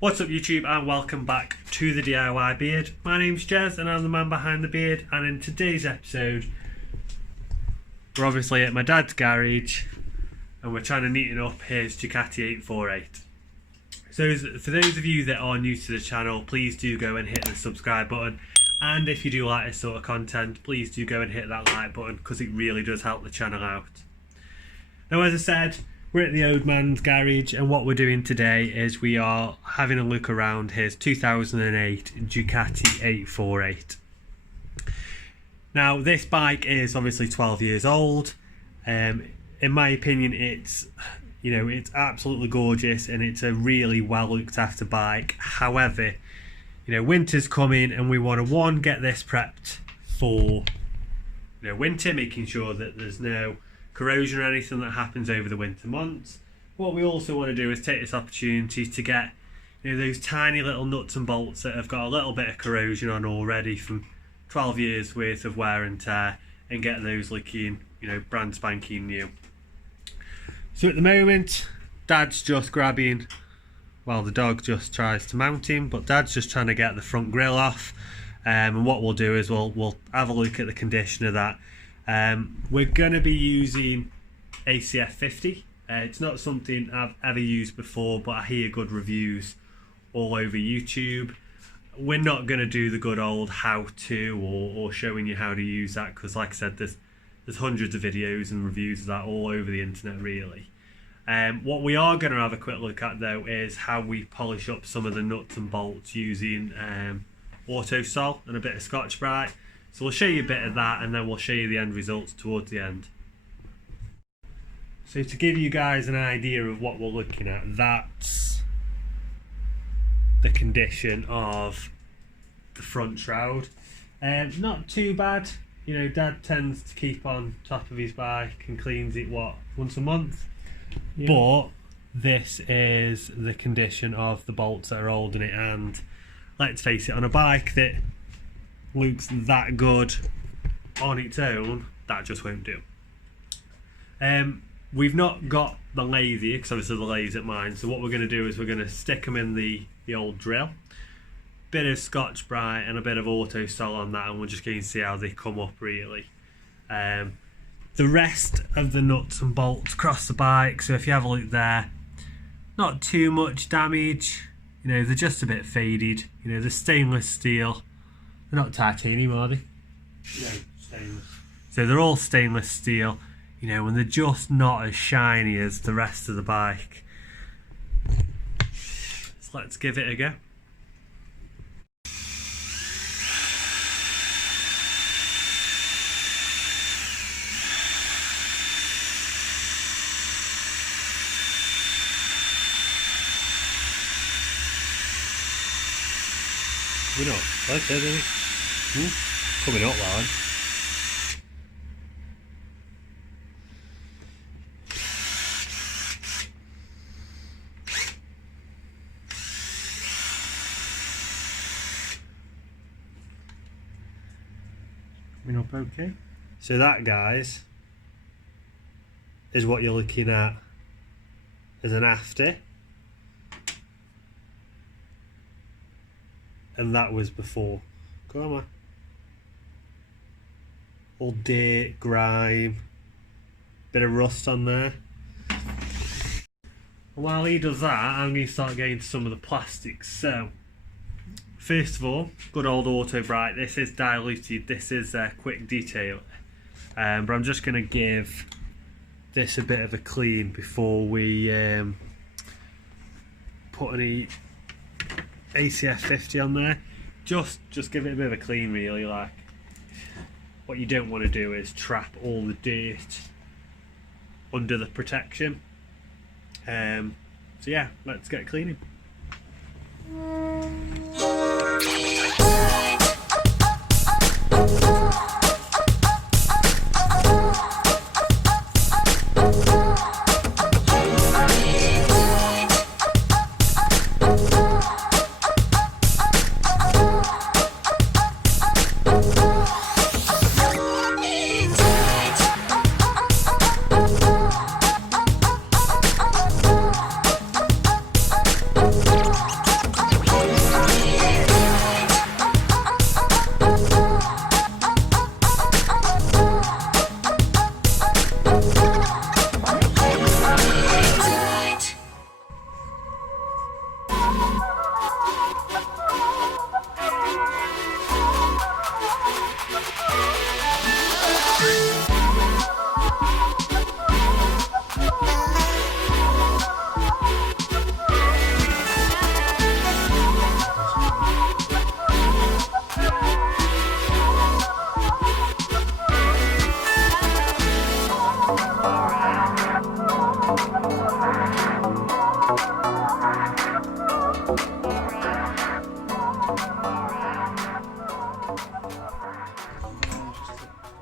What's up YouTube, and welcome back to the DIY Beard. My name's Jez and I'm the man behind the beard, and in today's episode we're obviously at my dad's garage and we're trying to neaten up his Ducati 848. So for those of you that are new to the channel, please do go and hit the subscribe button, and if you do like this sort of content, please do go and hit that like button because it really does help the channel out. Now, as I said, we're at the old man's garage, and what we're doing today is we are having a look around his 2008 Ducati 848. Now, this bike is obviously 12 years old. In my opinion, it's absolutely gorgeous and it's a really well looked after bike. However, winter's coming and we want to get this prepped for winter, making sure that there's no corrosion or anything that happens over the winter months. What we also want to do is take this opportunity to get those tiny little nuts and bolts that have got a little bit of corrosion on already from 12 years worth of wear and tear, and get those looking brand spanking new. So at the moment, Dad's just grabbing, well, the dog just tries to mount him, but Dad's just trying to get the front grille off. And what we'll do is we'll have a look at the condition of that. We're going to be using ACF 50. It's not something I've ever used before, but I hear good reviews all over YouTube. We're not going to do the good old how-to or showing you how to use that, because like I said, there's hundreds of videos and reviews of that all over the internet really. What we are going to have a quick look at though is how we polish up some of the nuts and bolts using auto sol and a bit of Scotch-Brite. So we'll show you a bit of that, and then we'll show you the end results towards the end. So to give you guys an idea of what we're looking at, that's the condition of the front shroud. Not too bad. Dad tends to keep on top of his bike and cleans it once a month. Yeah. But this is the condition of the bolts that are holding it, and let's face it, on a bike that looks that good on its own, that just won't do. We've not got the lathe here, because obviously the lathe's at mine, so what we're going to do is we're going to stick them in the old drill, bit of Scotch-Brite and a bit of auto sol on that, and we're just going to see how they come up really. The rest of the nuts and bolts across the bike, so if you have a look there, not too much damage. They're just a bit faded. They're stainless steel. They're not titanium, are they? No, stainless. So they're all stainless steel, and they're just not as shiny as the rest of the bike. So let's give it a go. We're not, like I said, isn't it? Coming up, lad. Coming up okay. So that, guys, is what you're looking at as an after. And that was before. Come on, man. All dirt, grime, bit of rust on there. And while he does that, I'm going to start getting some of the plastics. So, first of all, good old Auto Bright. This is diluted. This is a quick detail. But I'm just going to give this a bit of a clean before we put any ACF 50 on there. Just give it a bit of a clean really. Like, what you don't want to do is trap all the dirt under the protection. So yeah, let's get cleaning.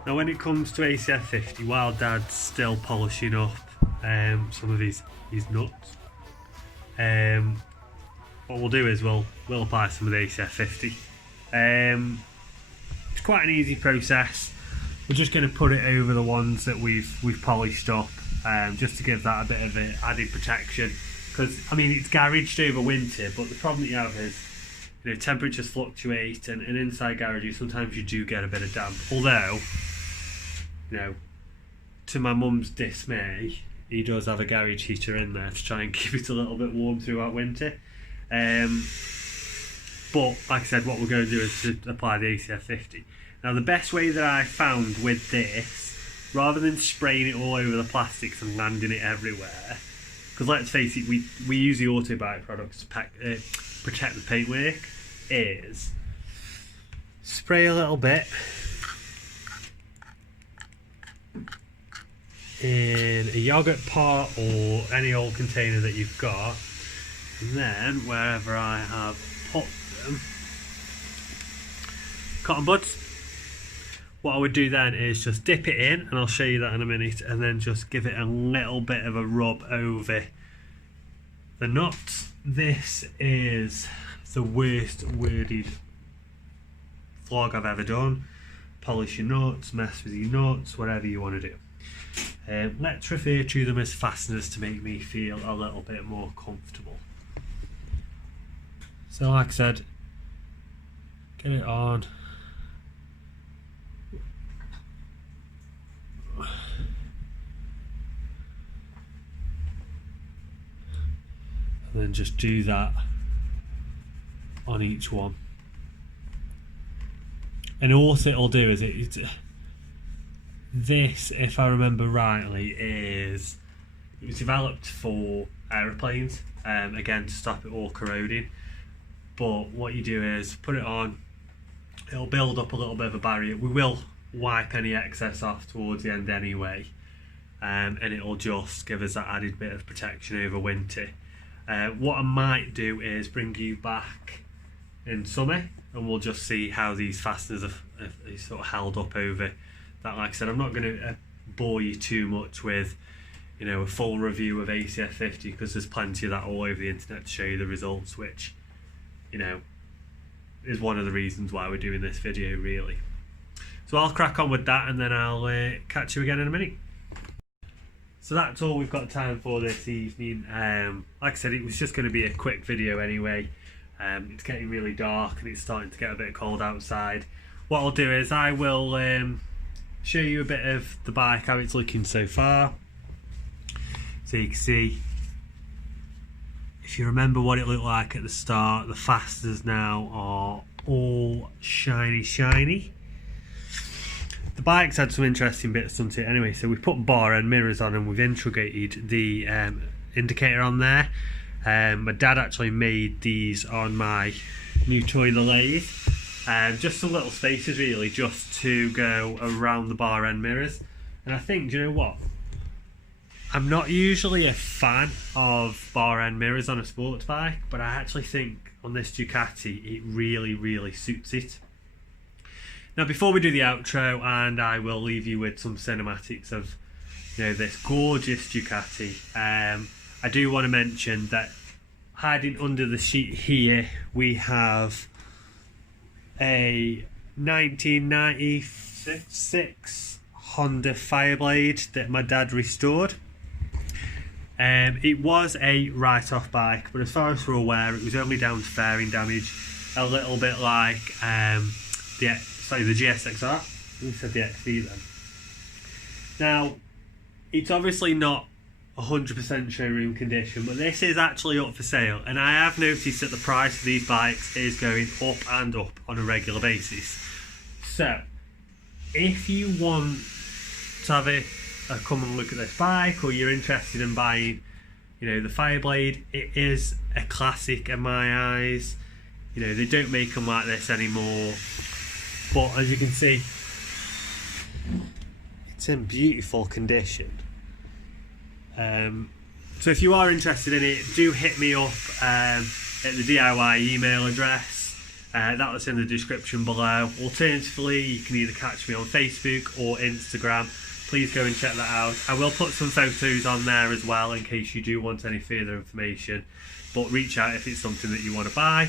Now when it comes to ACF 50, while Dad's still polishing up some of his nuts, what we'll do is we'll apply some of the ACF 50. It's quite an easy process. We're just going to put it over the ones that we've polished up, just to give that a bit of added protection. Because I mean, it's garaged over winter, but the problem that you have is, you know, temperatures fluctuate, and inside garages sometimes you do get a bit of damp. Although, you know, to my mum's dismay, he does have a garage heater in there to try and keep it a little bit warm throughout winter. But like I said, what we're going to do is to apply the ACF 50. Now the best way that I found with this, rather than spraying it all over the plastics and landing it everywhere, because let's face it, we use the Autobite products to protect the paintwork, is spray a little bit in a yogurt pot or any old container that you've got, and then wherever I have put them, cotton buds, what I would do then is just dip it in, and I'll show you that in a minute, and then just give it a little bit of a rub over the nuts. This is the worst worded vlog I've ever done. Polish your nuts, mess with your nuts, whatever you want to do. Let's refer to them as fasteners to make me feel a little bit more comfortable. So like I said, get it on. And then just do that on each one. And also it'll do is this, if I remember rightly, it was developed for aeroplanes, again to stop it all corroding. But what you do is put it on, it'll build up a little bit of a barrier. We will wipe any excess off towards the end anyway, and it'll just give us that added bit of protection over winter. What I might do is bring you back in summer, and we'll just see how these fasteners have sort of held up over that. Like I said, I'm not going to bore you too much with, you know, a full review of ACF 50, because there's plenty of that all over the internet to show you the results, which, you know, is one of the reasons why we're doing this video really. So I'll crack on with that, and then I'll catch you again in a minute. So that's all we've got time for this evening. Like I said, it was just going to be a quick video anyway. It's getting really dark and it's starting to get a bit cold outside. What I'll do is I will show you a bit of the bike, how it's looking so far. So you can see, if you remember what it looked like at the start, the fasteners now are all shiny. The bike's had some interesting bits done to it anyway. So we put bar end mirrors on, and we've integrated the indicator on there. My dad actually made these on my new toy, the lathe. Just some little spaces really, just to go around the bar end mirrors. And I think, do you know what? I'm not usually a fan of bar end mirrors on a sports bike, but I actually think on this Ducati it really suits it. Now before we do the outro, and I will leave you with some cinematics of, you know, this gorgeous Ducati, I do want to mention that hiding under the sheet here we have a 1996 Honda Fireblade that my dad restored. It was a write-off bike, but as far as we're aware, it was only down to fairing damage, a little bit like the GSXR. We said the XV then. Now, it's obviously not 100% showroom condition, but this is actually up for sale, and I have noticed that the price of these bikes is going up and up on a regular basis. So if you want to have a come and look at this bike, or you're interested in buying, you know, the Fireblade, it is a classic in my eyes. You know, they don't make them like this anymore, but as you can see, it's in beautiful condition. So if you are interested in it, do hit me up at the DIY email address. That's in the description below. Alternatively, you can either catch me on Facebook or Instagram. Please go and check that out. I will put some photos on there as well in case you do want any further information, but reach out if it's something that you want to buy.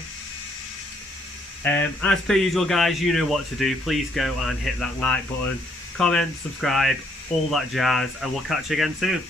As per usual, guys, you know what to do. Please go and hit that like button, comment, subscribe, all that jazz, and we'll catch you again soon.